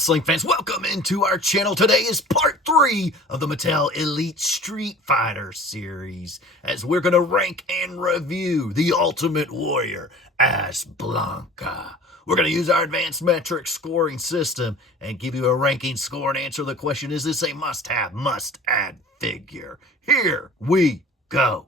Wrestling fans, welcome into our channel. Today is part 3 of the Mattel Elite Street Fighter series, as we're going to rank and review the Ultimate Warrior as Blanka. We're going to use our advanced metric scoring system and give you a ranking score and answer the question, is this a must-have, must-add figure? Here we go.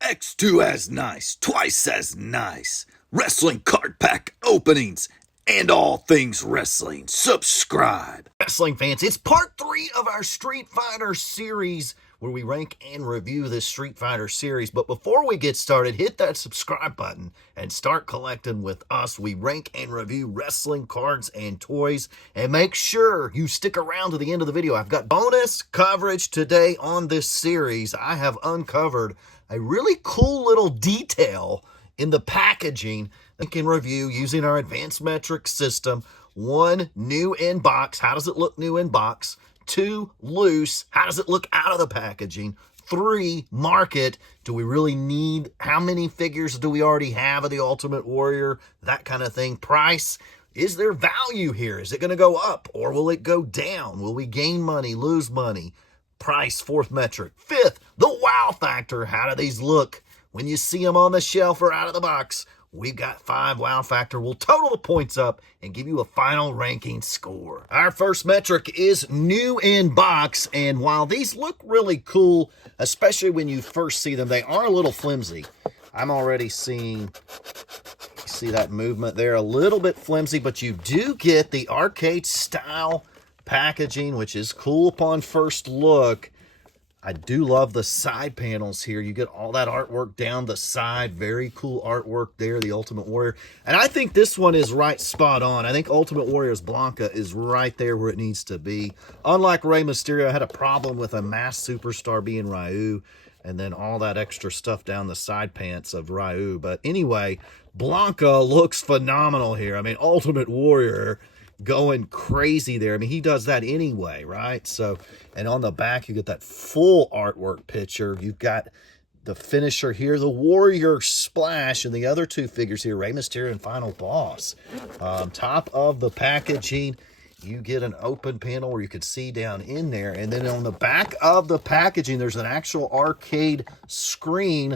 X2 as nice, twice as nice. Wrestling card pack openings and all things wrestling. Subscribe. Wrestling fans, it's part 3 of our Street Fighter series where we rank and review this Street Fighter series. But before we get started, hit that subscribe button and start collecting with us. We rank and review wrestling cards and toys. And make sure you stick around to the end of the video. I've got bonus coverage today on this series. I have uncovered a really cool little detail in the packaging that can review using our advanced metric system. 1, new in box. How does it look new in box? 2, loose. How does it look out of the packaging? 3, market. Do we really need, how many figures do we already have of the Ultimate Warrior? That kind of thing. Price. Is there value here? Is it going to go up or will it go down? Will we gain money, lose money? Price, 4th metric. 5th, the wow factor. How do these look when you see them on the shelf or out of the box? We've got 5 wow factor. We'll total the points up and give you a final ranking score. Our first metric is new in box. And while these look really cool, especially when you first see them, they are a little flimsy. I'm already seeing, see that movement there, a little bit flimsy, but you do get the arcade style packaging, which is cool upon first look. I do love the side panels here. You get all that artwork down the side. Very cool artwork there, the Ultimate Warrior. And I think this one is right spot on. I think Ultimate Warrior's Blanka is right there where it needs to be. Unlike Rey Mysterio, I had a problem with a masked superstar being Ryu, and then all that extra stuff down the side pants of Ryu. But anyway, Blanka looks phenomenal here. I mean, Ultimate Warrior going crazy there. I mean, he does that anyway, right? So, and on the back, you get that full artwork picture. You've got the finisher here, the Warrior Splash, and the other 2 figures here, Rey Mysterio and Final Boss. Top of the packaging, you get an open panel where you can see down in there. And then on the back of the packaging, there's an actual arcade screen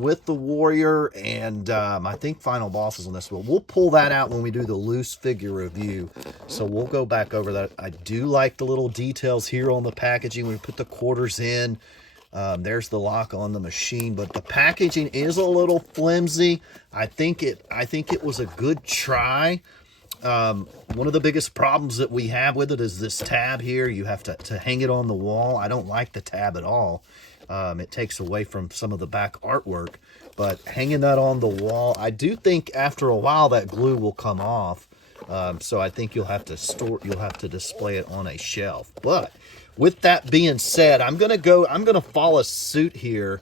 with the Warrior and I think Final Boss is on this one. We'll pull that out when we do the loose figure review. So we'll go back over that. I do like the little details here on the packaging. When we put the quarters in, there's the lock on the machine, but the packaging is a little flimsy. I think it was a good try. One of the biggest problems that we have with it is this tab here. You have to hang it on the wall. I don't like the tab at all. It takes away from some of the back artwork, but hanging that on the wall, I do think after a while that glue will come off. So I think you'll have to display it on a shelf. But with that being said, I'm going to follow suit here.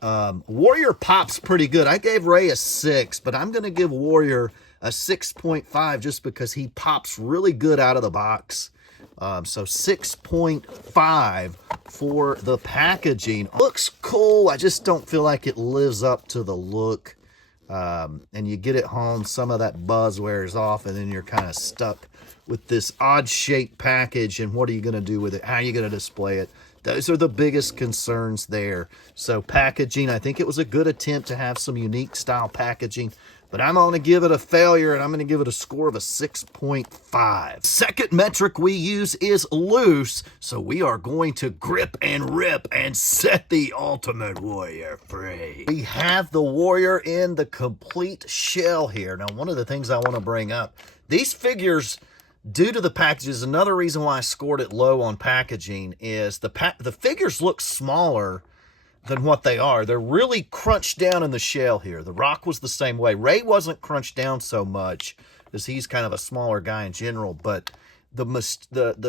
Warrior pops pretty good. I gave Rey a 6, but I'm going to give Warrior a 6.5 just because he pops really good out of the box. So 6.5 for the packaging. Looks cool. I just don't feel like it lives up to the look. And you get it home, some of that buzz wears off, and then you're kind of stuck with this odd shaped package. And what are you going to do with it? How are you going to display it? Those are the biggest concerns there. So packaging, I think it was a good attempt to have some unique style packaging, but I'm going to give it a failure, and I'm going to give it a score of a 6.5. Second metric we use is loose, so we are going to grip and rip and set the Ultimate Warrior free. We have the Warrior in the complete shell here. Now, one of the things I want to bring up, these figures, due to the packages, another reason why I scored it low on packaging is the figures look smaller than what they are. They're really crunched down in the shell here. The Rock was the same way. Rey wasn't crunched down so much because he's kind of a smaller guy in general, but the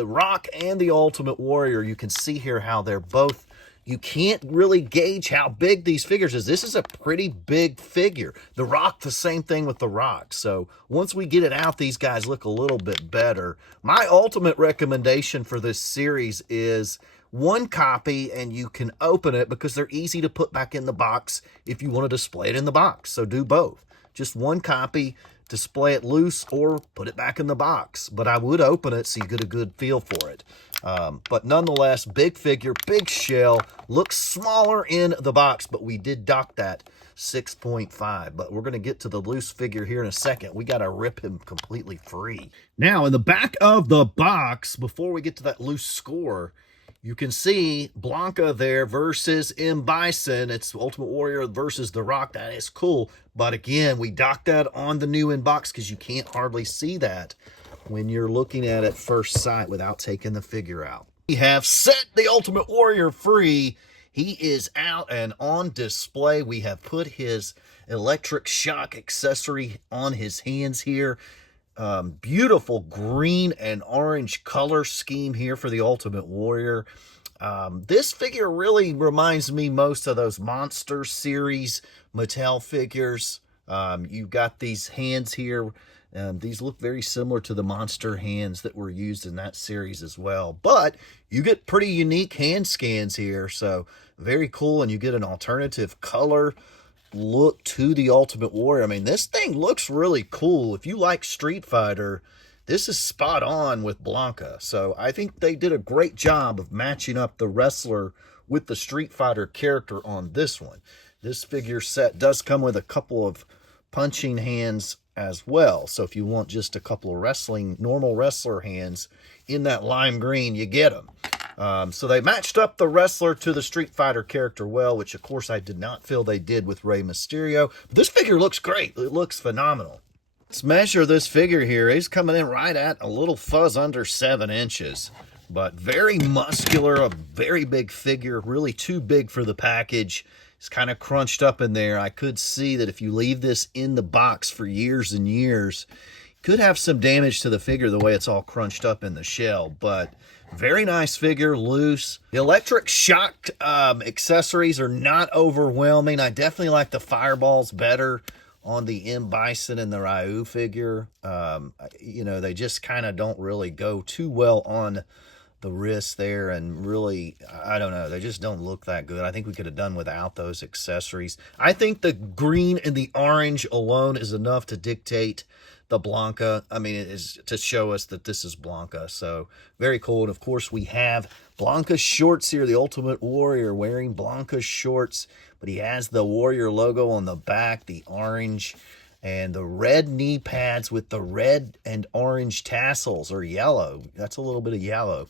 Rock and the Ultimate Warrior, you can see here how they're both, you can't really gauge how big these figures is. This is a pretty big figure. The Rock, the same thing with the Rock. So once we get it out, these guys look a little bit better. My ultimate recommendation for this series is 1 copy, and you can open it because they're easy to put back in the box if you want to display it in the box. So do both. Just 1 copy. display it loose or put it back in the box. But I would open it so you get a good feel for it. But nonetheless, big figure, big shell, looks smaller in the box, but we did dock that 6.5. But we're going to get to the loose figure here in a second. We got to rip him completely free. Now, in the back of the box, before we get to that loose score, you can see Blanka there versus M. Bison. It's Ultimate Warrior versus The Rock. That is cool. But again, we docked that on the new in-box because you can't hardly see that when you're looking at it first sight without taking the figure out. We have set the Ultimate Warrior free. He is out and on display. We have put his electric shock accessory on his hands here. Beautiful green and orange color scheme here for the Ultimate Warrior. This figure really reminds me most of those Monster Series Mattel figures. You've got these hands here. These look very similar to the monster hands that were used in that series as well. But you get pretty unique hand scans here, so very cool. And you get an alternative color look to the Ultimate Warrior. I mean, this thing looks really cool. If you like Street Fighter, this is spot on with Blanka. So I think they did a great job of matching up the wrestler with the Street Fighter character on this one. This figure set does come with a couple of punching hands as well. So if you want just a couple of normal wrestler hands in that lime green, you get them. So they matched up the wrestler to the Street Fighter character well, which of course I did not feel they did with Rey Mysterio. But this figure looks great. It looks phenomenal. Let's measure this figure here. He's coming in right at a little fuzz under 7 inches. But very muscular, a very big figure, really too big for the package. It's kind of crunched up in there. I could see that if you leave this in the box for years and years, could have some damage to the figure the way it's all crunched up in the shell. But very nice figure, loose. The electric shock accessories are not overwhelming. I definitely like the fireballs better on the M. Bison and the Ryu figure. You know, they just kind of don't really go too well on the wrist there, and really, I don't know, they just don't look that good. I think we could have done without those accessories. I think the green and the orange alone is enough to dictate the Blanka. I mean, it is to show us that this is Blanka. So very cool. And of course, we have Blanka's shorts here, the Ultimate Warrior wearing Blanka's shorts, but he has the Warrior logo on the back, the orange, and the red knee pads with the red and orange tassels, or yellow. That's a little bit of yellow.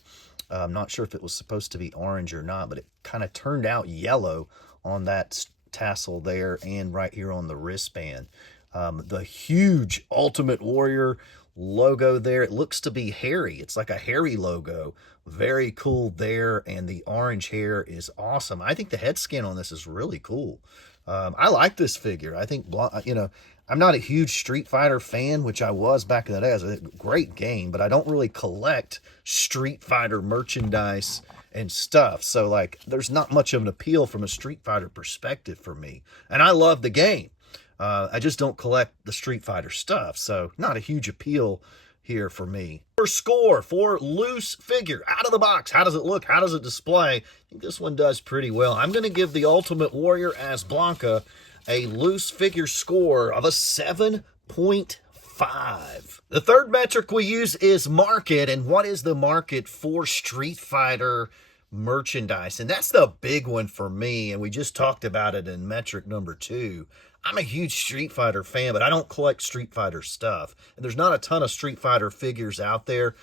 I'm not sure if it was supposed to be orange or not, but it kind of turned out yellow on that tassel there and right here on the wristband. The huge Ultimate Warrior logo there. It looks to be hairy. It's like a hairy logo. Very cool there, and the orange hair is awesome. I think the head scan on this is really cool. I like this figure. I think, you know, I'm not a huge Street Fighter fan, which I was back in the day. It was a great game, but I don't really collect Street Fighter merchandise and stuff. So, like, there's not much of an appeal from a Street Fighter perspective for me. And I love the game. I just don't collect the Street Fighter stuff. So, not a huge appeal here for me. For score, for loose figure, out of the box, how does it look? How does it display? I think this one does pretty well. I'm going to give the Ultimate Warrior as Blanka a loose figure score of a 7.5. The third metric we use is market, and what is the market for Street Fighter merchandise? And that's the big one for me, and we just talked about it in metric number 2. I'm a huge Street Fighter fan, but I don't collect Street Fighter stuff. And there's not a ton of Street Fighter figures out there.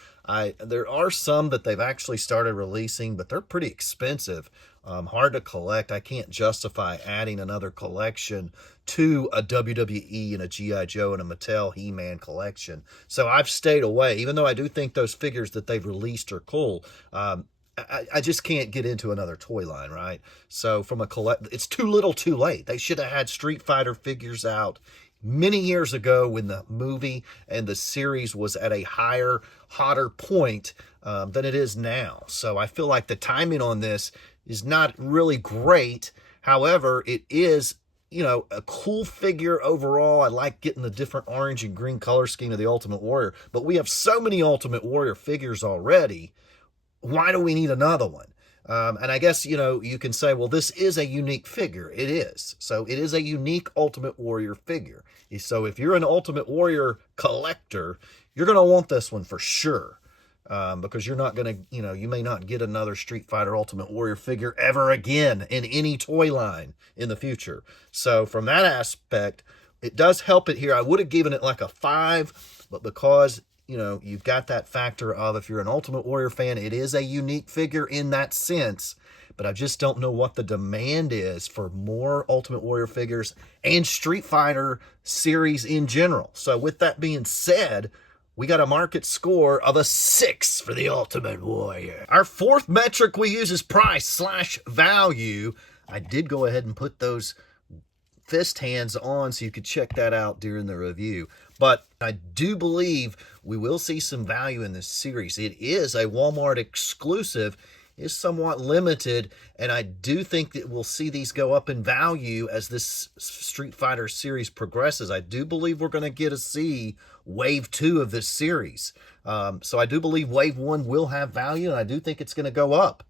There are some that they've actually started releasing, but they're pretty expensive. Hard to collect. I can't justify adding another collection to a WWE and a G.I. Joe and a Mattel He-Man collection. So I've stayed away, even though I do think those figures that they've released are cool. I just can't get into another toy line, right? So from a it's too little too late. They should have had Street Fighter figures out many years ago when the movie and the series was at a higher, hotter point than it is now. So I feel like the timing on this is not really great. However, it is, you know, a cool figure overall. I like getting the different orange and green color scheme of the Ultimate Warrior, but we have so many Ultimate Warrior figures already. Why do we need another one? And I guess, you can say, well, this is a unique figure. It is. So it is a unique Ultimate Warrior figure. So if you're an Ultimate Warrior collector, you're going to want this one for sure. Because you're not going to, you may not get another Street Fighter Ultimate Warrior figure ever again in any toy line in the future. So from that aspect, it does help it here. I would have given it like a 5, but because you've got that factor of, if you're an Ultimate Warrior fan, it is a unique figure in that sense, but I just don't know what the demand is for more Ultimate Warrior figures and Street Fighter series in general. So with that being said, we got a market score of a 6 for the Ultimate Warrior. Our fourth metric we use is price/value. I did go ahead and put those fist hands on so you could check that out during the review. But I do believe we will see some value in this series. It is a Walmart exclusive, is somewhat limited, and I do think that we'll see these go up in value as this Street Fighter series progresses. I do believe we're going to get to see Wave 2 of this series. So I do believe Wave 1 will have value, and I do think it's going to go up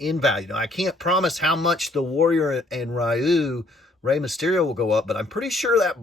in value. Now, I can't promise how much the Warrior and Rey Mysterio will go up, but I'm pretty sure that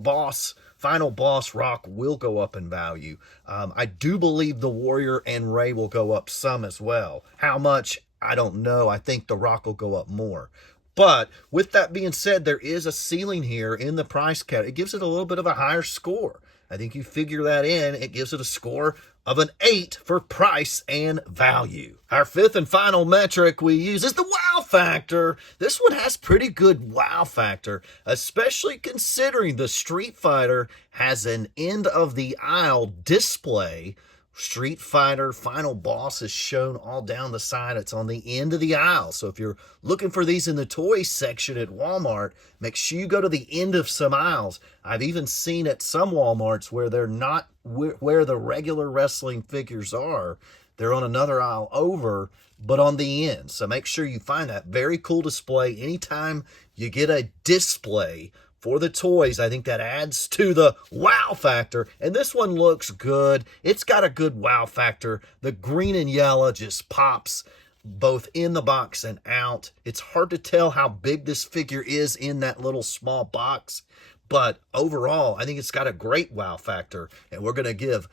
final boss Rock will go up in value. I do believe the Warrior and Rey will go up some as well. How much, I don't know. I think the Rock will go up more. But with that being said, there is a ceiling here in the price cat. It gives it a little bit of a higher score. I think you figure that in, it gives it a score of an 8 for price and value. Our fifth and final metric we use is the wow factor. This one has pretty good wow factor, especially considering the Street Fighter has an end of the aisle display. Street Fighter final boss is shown all down the side. It's on the end of the aisle. So if you're looking for these in the toy section at Walmart, make sure you go to the end of some aisles. I've even seen at some Walmarts where they're not where the regular wrestling figures are. They're on another aisle over, but on the end. So make sure you find that. Very cool display. Anytime you get a display for the toys, I think that adds to the wow factor. And this one looks good. It's got a good wow factor. The green and yellow just pops both in the box and out. It's hard to tell how big this figure is in that little small box. But overall, I think it's got a great wow factor. And we're going to give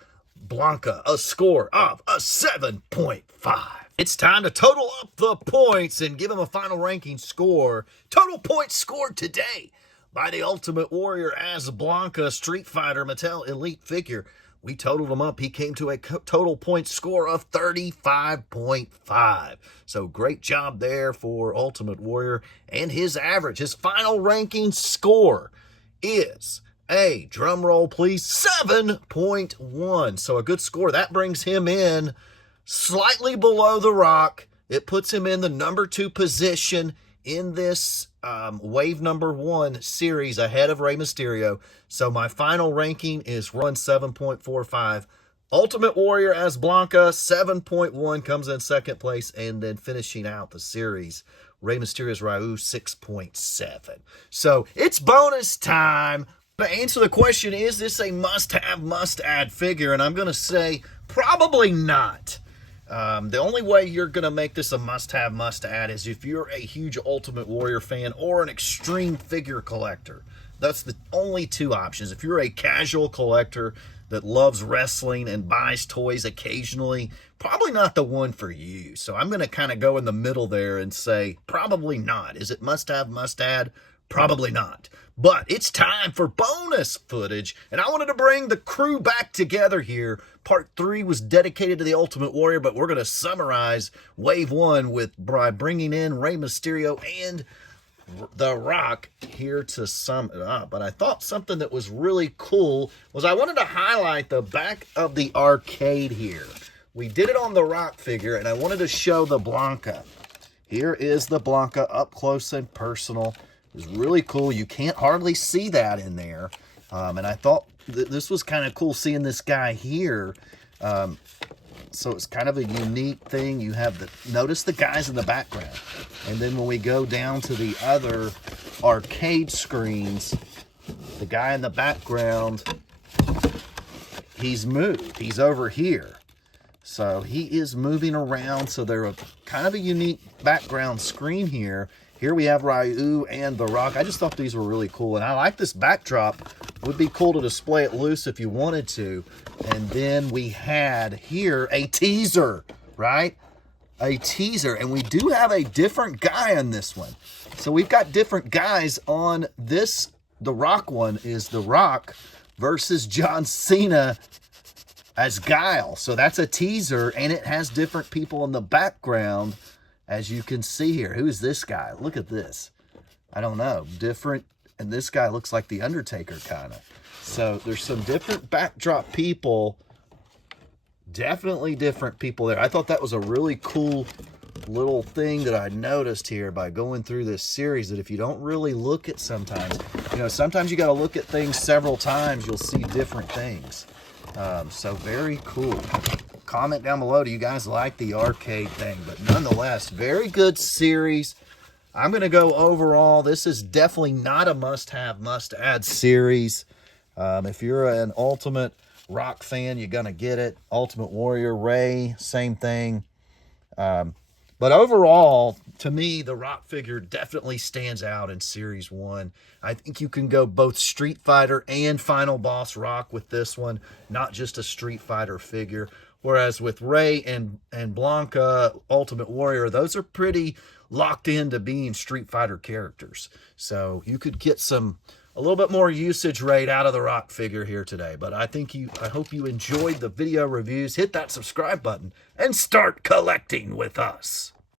Blanka a score of a 7.5. It's time to total up the points and give him a final ranking score. Total points scored today by the Ultimate Warrior as Blanka Street Fighter Mattel Elite figure. We totaled him up. He came to a total point score of 35.5. So great job there for Ultimate Warrior. And his average, his final ranking score is a, drum roll please, 7.1. So a good score. That brings him in slightly below The Rock. It puts him in the number 2 position in this Wave number 1 series ahead of Rey Mysterio. So my final ranking is 7.45. Ultimate Warrior as Blanka, 7.1, comes in second place. And then finishing out the series, Rey Mysterio's Ryu, 6.7. So it's bonus time. To answer the question, is this a must-have, must-add figure? And I'm going to say probably not. The only way you're going to make this a must-have, must-add is if you're a huge Ultimate Warrior fan or an extreme figure collector. That's the only 2 options. If you're a casual collector that loves wrestling and buys toys occasionally, probably not the one for you. So I'm going to kind of go in the middle there and say probably not. Is it must-have, must-add? Probably not. But it's time for bonus footage, and I wanted to bring the crew back together here. Part 3 was dedicated to the Ultimate Warrior, but we're going to summarize Wave 1 by bringing in Rey Mysterio and The Rock here to sum it up. But I thought something that was really cool was I wanted to highlight the back of the arcade here. We did it on the Rock figure, and I wanted to show the Blanka. Here is the Blanka up close and personal. It's really cool. You can't hardly see that in there. And I thought this was kind of cool seeing this guy here. So it's kind of a unique thing. You have notice the guys in the background. And then when we go down to the other arcade screens, the guy in the background, he's moved. He's over here. So he is moving around. So they're kind of a unique background screen here. Here we have Ryu and The Rock. I just thought these were really cool. And I like this backdrop. Would be cool to display it loose if you wanted to. And then we had here a teaser, right? A teaser. And we do have a different guy on this one. So we've got different guys on this. The Rock one is The Rock versus John Cena as Guile. So that's a teaser, and it has different people in the background, as you can see here. Who's this guy? Look at this. I don't know. Different, and this guy looks like The Undertaker, kind of. So there's some different backdrop people. Definitely different people there. I thought that was a really cool little thing that I noticed here by going through this series, that if you don't really look at sometimes, you know, sometimes you got to look at things several times, you'll see different things. So very cool. Comment down below, do you guys like the arcade thing? But nonetheless, very good series. I'm going to go overall. This is definitely not a must-have, must-add series. If you're an Ultimate Rock fan, you're going to get it. Ultimate Warrior, Ray, same thing. But overall, to me, the Rock figure definitely stands out in Series 1. I think you can go both Street Fighter and Final Boss Rock with this one, not just a Street Fighter figure. Whereas with Ray and Blanka, Ultimate Warrior, those are pretty locked into being Street Fighter characters. So you could get a little bit more usage rate out of the Rock figure here today. But I hope you enjoyed the video reviews. Hit that subscribe button and start collecting with us.